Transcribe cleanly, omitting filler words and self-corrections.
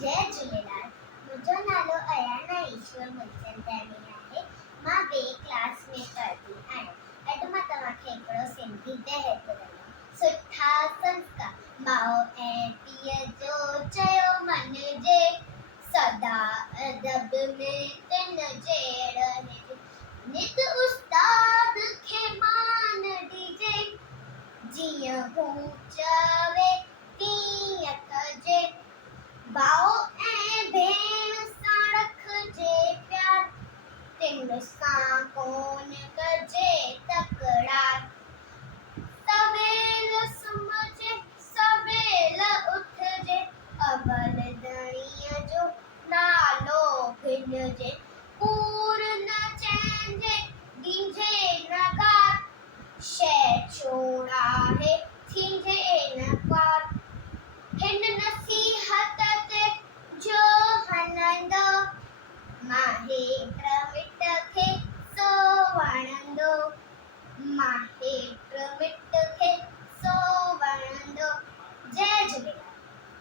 जय झूलेलाल। मुंहिंजो नालो अयाना ईश्वर मुलचंदानी आहे। मां ॿिए क्लास में पढ़ंदी आहियां। अॼु मां तव्हांखे हिकिड़ो सिंधी बहक ॿुधाईंदमि। सुठा संस्कार माउ ऐं पीउ जो चयो मञिजे, सदा अदब में तिन जे रहजे, नित उस्ताद खे मान ॾिजे, जीअं हू चवे तीअं कजे, भाउ ऐं भेण सां रखजे प्यार, तिन सां कोन कजे तकरार, सवेल सुम्हजे सवेल उथजे, अवल दणीअ जो नालो खिंजे,